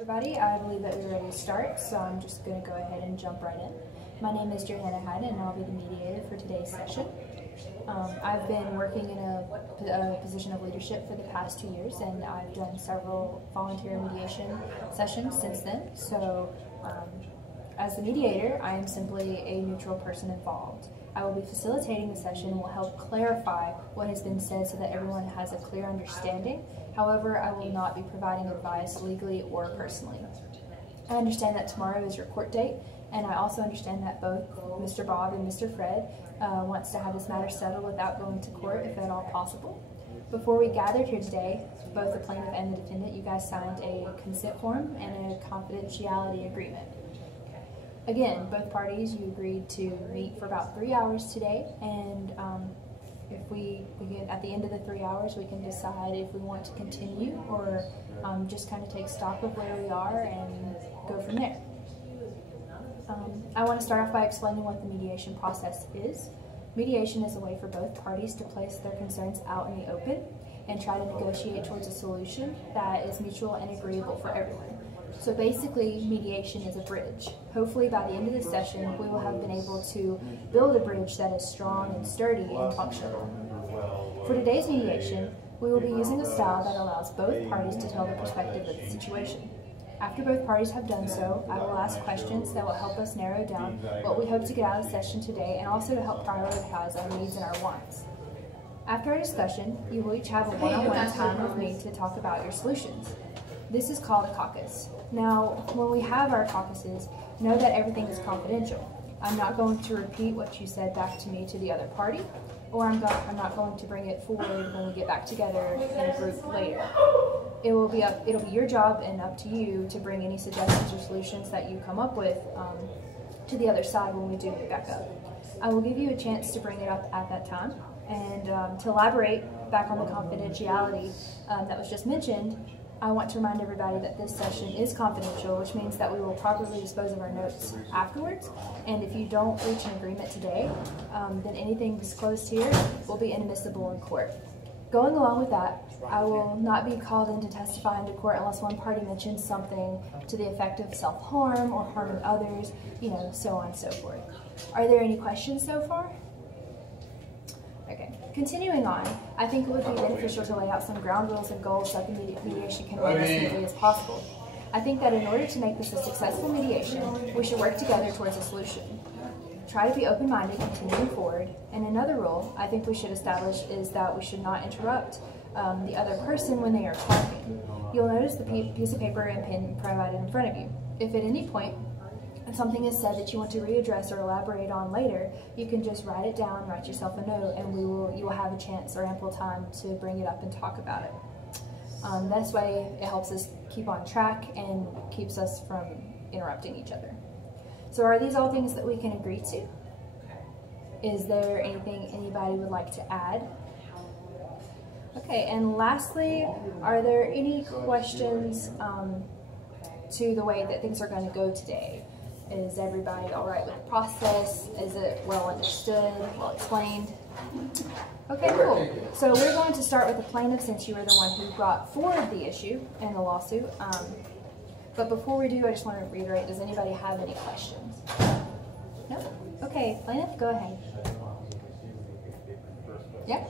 Everybody, I believe that we're ready to start, so I'm just going to go ahead and jump right in. My name is Hadden, and I'll be the mediator for today's session. I've been working in a position of leadership for the past 2 years, and I've done several volunteer mediation sessions since then. So, as the mediator, I am simply a neutral person involved. I will be facilitating the session and will help clarify what has been said so that everyone has a clear understanding. However, I will not be providing advice legally or personally. I understand that tomorrow is your court date, and I also understand that both Mr. Bob and Mr. Fred wants to have this matter settled without going to court, if at all possible. Before we gathered here today, both the plaintiff and the defendant, you guys signed a consent form and a confidentiality agreement. Again, both parties, you agreed to meet for about 3 hours today, and if we get at the end of the 3 hours, we can decide if we want to continue or just kind of take stock of where we are and go from there. I want to start off by explaining what the mediation process is. Mediation is a way for both parties to place their concerns out in the open and try to negotiate towards a solution that is mutual and agreeable for everyone. So basically, mediation is a bridge. Hopefully by the end of this session, we will have been able to build a bridge that is strong and sturdy and functional. For today's mediation, we will be using a style that allows both parties to tell the perspective of the situation. After both parties have done so, I will ask questions that will help us narrow down what we hope to get out of the session today and also to help prioritize our needs and our wants. After our discussion, you will each have a one-on-one time with me to talk about your solutions. This is called a caucus. Now, when we have our caucuses, know that everything is confidential. I'm not going to repeat what you said back to me to the other party, or I'm not going to bring it forward when we get back together in a group later. It'll be your job and up to you to bring any suggestions or solutions that you come up with to the other side when we do meet back up. I will give you a chance to bring it up at that time, and to elaborate back on the confidentiality that was just mentioned, I want to remind everybody that this session is confidential, which means that we will properly dispose of our notes afterwards. And if you don't reach an agreement today, then anything disclosed here will be inadmissible in court. Going along with that, I will not be called in to testify into court unless one party mentions something to the effect of self-harm or harming others, so on and so forth. Are there any questions so far? Okay. Continuing on, I think it would be beneficial to lay out some ground rules and goals so that the mediation can run as smoothly as possible. I think that in order to make this a successful mediation, we should work together towards a solution. Try to be open-minded continuing forward, and another rule I think we should establish is that we should not interrupt the other person when they are talking. You'll notice the piece of paper and pen provided in front of you. If at any point something is said that you want to readdress or elaborate on later, you can just write it down, write yourself a note, and you will have a chance or ample time to bring it up and talk about it. This way, it helps us keep on track and keeps us from interrupting each other. So are these all things that we can agree to? Is there anything anybody would like to add? Okay, and lastly, are there any questions to the way that things are going to go today? Is everybody all right with the process? Is it well understood, well explained? Okay, cool. So we're going to start with the plaintiff since you were the one who brought forward the issue in the lawsuit. But before we do, I just want to reiterate, does anybody have any questions? No? Okay, plaintiff, go ahead. Yeah?